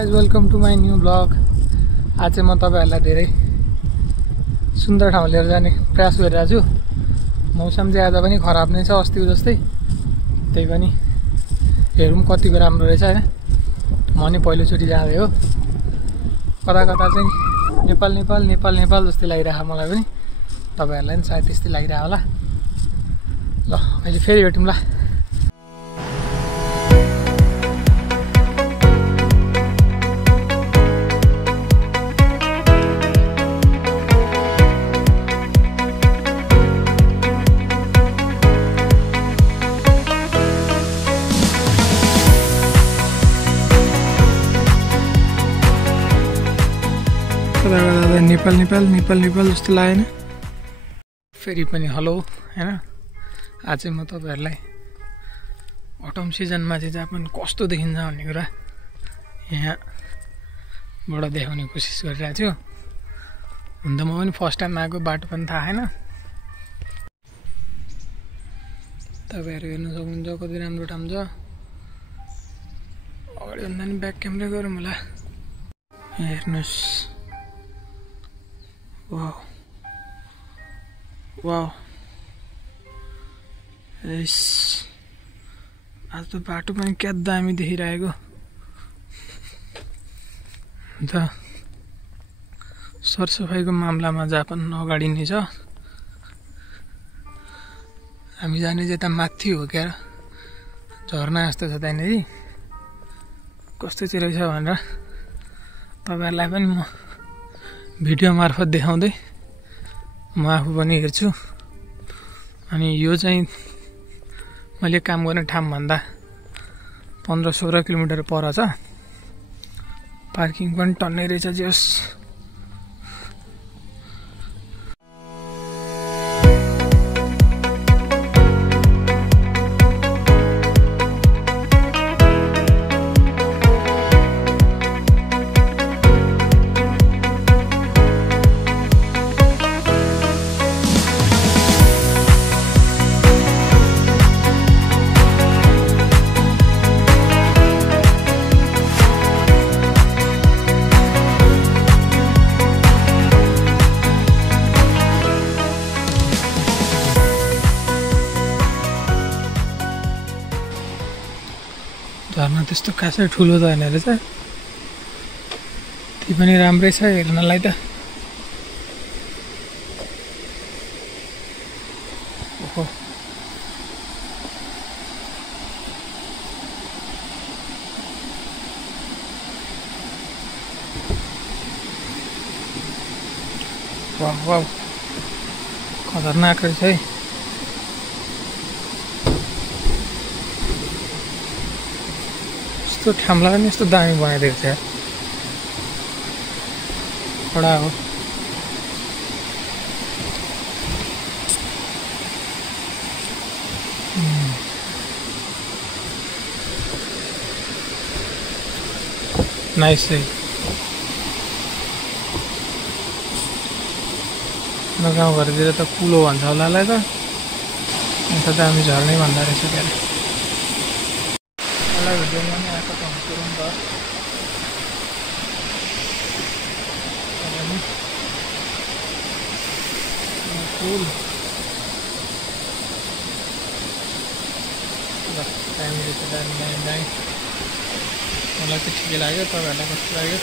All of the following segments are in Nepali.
Guys welcome to my new blog. आज चाहिँ म तपाईहरुलाई धेरै सुन्दर ठाउँ लिएर जाने प्रयास गरिरहेको छु। मौसम चाहिँ आज पनि खराब नै छ, अस्तिको जस्तै। त्यही पनि हेरौँ कतिको राम्रो रहेछ हैन। म नि पहिलोचोटि जाँदै हो। कता कता चाहिँ नेपाल नेपाल नेपाल नेपाल जस्तै लागिरहेको मलाई पनि। तपाईहरुलाई पनि सायद त्यस्तै लागिरहेको होला। ल अहिले फेरि भेटौँ ल। नेपाल नेपाल नेपाल नेपाल जस्तो लागेन। फेरि पनि हेलो हैन। आज चाहिँ म तपाईहरुलाई अटम सिजनमा चाहिँ जापान कस्तो देखिन्छ भन्ने कुरा यहाँबाट देखाउने कोसिस गरिरहेको छु। हुन त म पनि फर्स्ट टाइम आएको, बाटो पनि थाहा छैन। तपाईहरु हेर्न सक्नुहुन्छ कति राम्रो ठाउँ छ। अगाडि भन्दा नि ब्याक क्यामेरा गरौँ होला। हेर्नुस्, वाउ वाउ। एस आज त बाटो पनि क्या दामी देखिरहेको। अन्त सरसफाइको मामलामा जापान अगाडि नै छ। हामी जाने चाहिँ यता माथि हो क्या, झरना जस्तो छ त्यहाँनिर। कस्तो चाहिँ रहेछ भनेर तपाईहरुलाई पनि म भिडियो मार्फत देखाउँदै म आफू पनि हेर्छु। अनि यो चाहिँ मैले काम गर्ने ठाउँभन्दा 15-16 किलोमिटर पर छ। पार्किङ पनि टन्नै रहेछ जस। झर्ना त्यस्तो खासै ठुलो त हैन रहेछ। त्यही पनि राम्रै छ हेर्नलाई त। ओहो, वाउ वाउ, खतरनाक रहेछ है। यस्तो ठाउँलाई पनि यस्तो दामी बनाइदिएको छ यार। कडा हो। नाइस है। गाउँघरतिर त कुलो भन्छ होला त। अन्त दामी झर्नै भन्दा रहेछ क्या। भिडियोमा नि आएको त हुन्छ नि त। कुल दामी रहेछ, दामी दामी दामी। मलाई चाहिँ ठिकै लाग्यो। तपाईहरुलाई कस्तो लाग्यो?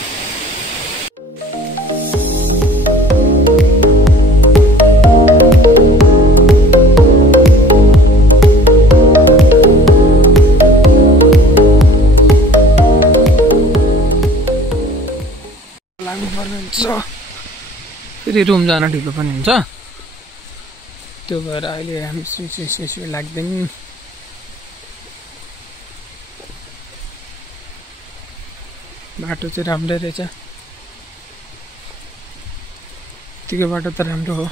फेरि रुम जान ढिलो पनि हुन्छ। त्यो भएर अहिले हामी सुई लाग्दैन। बाटो चाहिँ राम्रै रहेछ। यतिको बाटो त राम्रो हो।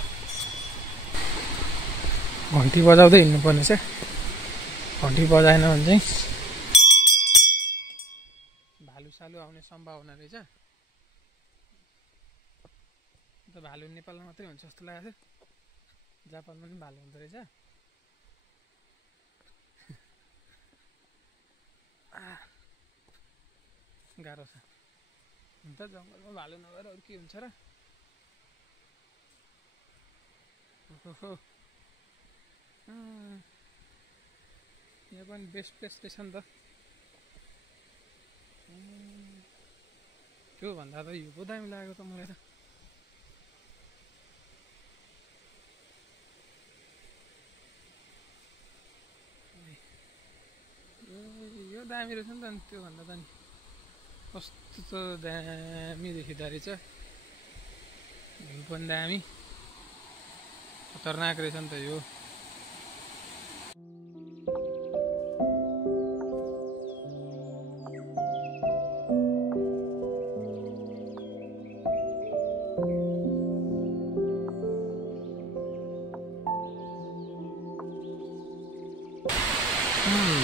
घन्टी बजाउँदै हिँड्नुपर्ने छ। घन्टी बजाएन भने चाहिँ भालु सालु आउने सम्भावना रहेछ। त भालु नेपालमा मात्रै हुन्छ जस्तो लागेको छ। जापानमा पनि भालु हुँदो रहेछ। गाह्रो छ। अन्त जङ्गलमा भालु नभएर अरू के हुन्छ र यहाँ पनि बेस्ट प्लेस रहेछ नि त त्यो भन्दा त यो पो दामी लागेको त मलाई त यो दामी रहेछ नि त नि त्यो भन्दा त नि कस्तो दामी देखिँदो रहेछ भ्यू पनि दामी खतरनाक रहेछ नि त यो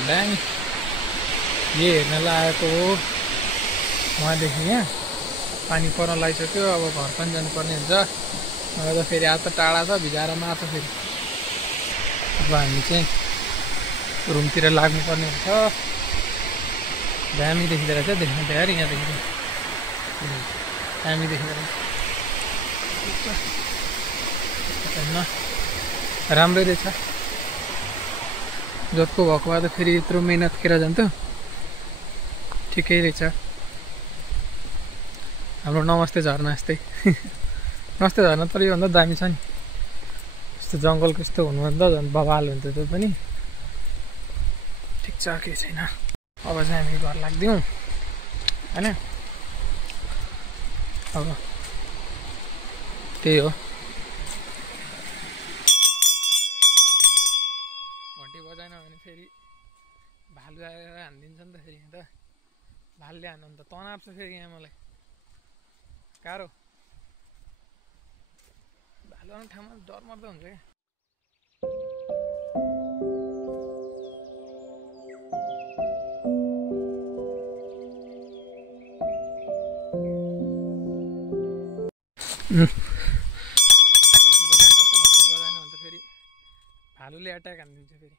दामी ये हेर्न लागेको हो उहाँदेखि यहाँ पानी पर्न लागिसक्यो अब घर पनि जानुपर्ने हुन्छ मलाई त फेरि आज त टाढा छ भिजाएर मार्छ फेरि अब हामी चाहिँ रुमतिर लाग्नुपर्ने हुन्छ दामी देखिँदो रहेछ देख्न त यार यहाँदेखि दामी देखिँदो रहेछ राम्रै रहेछ जतको भएको भए त फेरि यत्रो मेहनत खेर जान्थ्यो ठिकै रहेछ हाम्रो नमस्ते झर्ना जस्तै नमस्ते झर्ना तर योभन्दा दामी छ नि यस्तो जङ्गलको यस्तो हुनुभन्दा झन् बवाल हुन्छ त्यो पनि ठिक छ केही छैन अब चाहिँ हामी घर लाग्दियौँ होइन अब त्यही हो घन्टी बजाएन भने फेरि भालु आएर हानिदिन्छ नि त फेरि यहाँ त भालुले हान्नु भने त तनाव छ फेरि यहाँ मलाई गाह्रो भालु आउने ठाउँमा डर मर्दो हुन्छ क्या घन्टी बजाउनुपर्छ घन्टी बजाएन भने त फेरि भालुले एट्याक हानिदिन्छ फेरि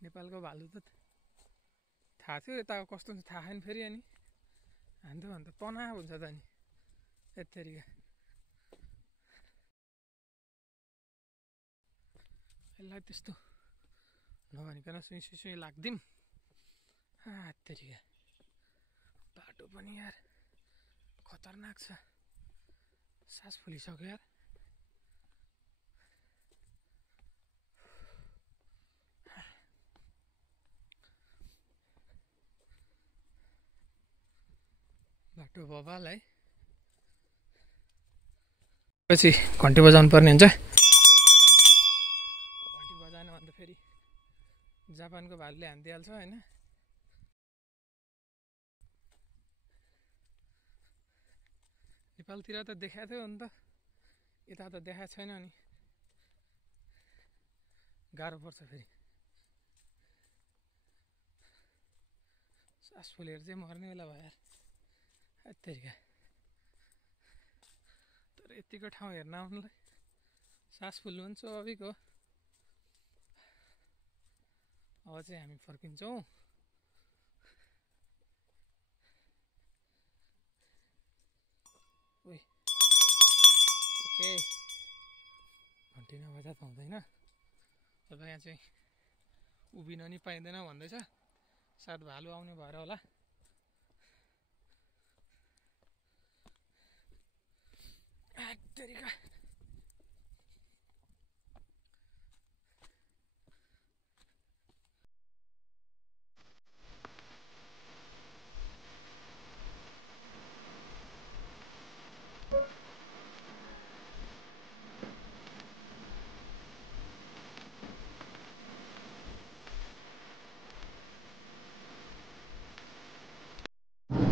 नेपालको भालु त थाहा थियो यताको कस्तो हुन्छ थाहा छैन फेरि अनि हान्थ्यो भने त तनाव हुन्छ त नि यत्तरिका यसलाई त्यस्तो नभनिकन सुई सुई सुई लाग्दिउँ यत्तरिका बाटो पनि यार खतरनाक छ सास फुलिसक्यो यार बाटो बवाल है पछि घन्टी बजाउनु पर्ने हुन्छ घन्टी बजाएन भने त फेरि जापानको भालुले हानिदिइहाल्छ होइन नेपालतिर त देखाएको थियो नि त यता त देखाएको छैन नि गाह्रो पर्छ फेरि सास फुलेर चाहिँ मर्ने बेला भयो यार यत्तरिका तर यतिको ठाउँ हेर्न आउनुलाई सास फुल्नु पनि स्वाभाविक हो अब चाहिँ हामी फर्किन्छौँ ओके घन्टी नबजा त हुँदैन तर यहाँ चाहिँ उभिन नि पाइँदैन भन्दैछ सायद भालु आउने भएर होला तरिका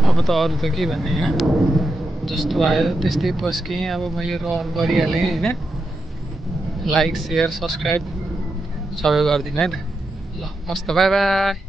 अब त अरू त के भन्ने होइन जस्तो आयो त्यस्तै पस्केँ अब मैले रहर गरिहालेँ होइन लाइक सेयर सब्सक्राइब सबै गरिदिनु है त ल मस्त बाई बाई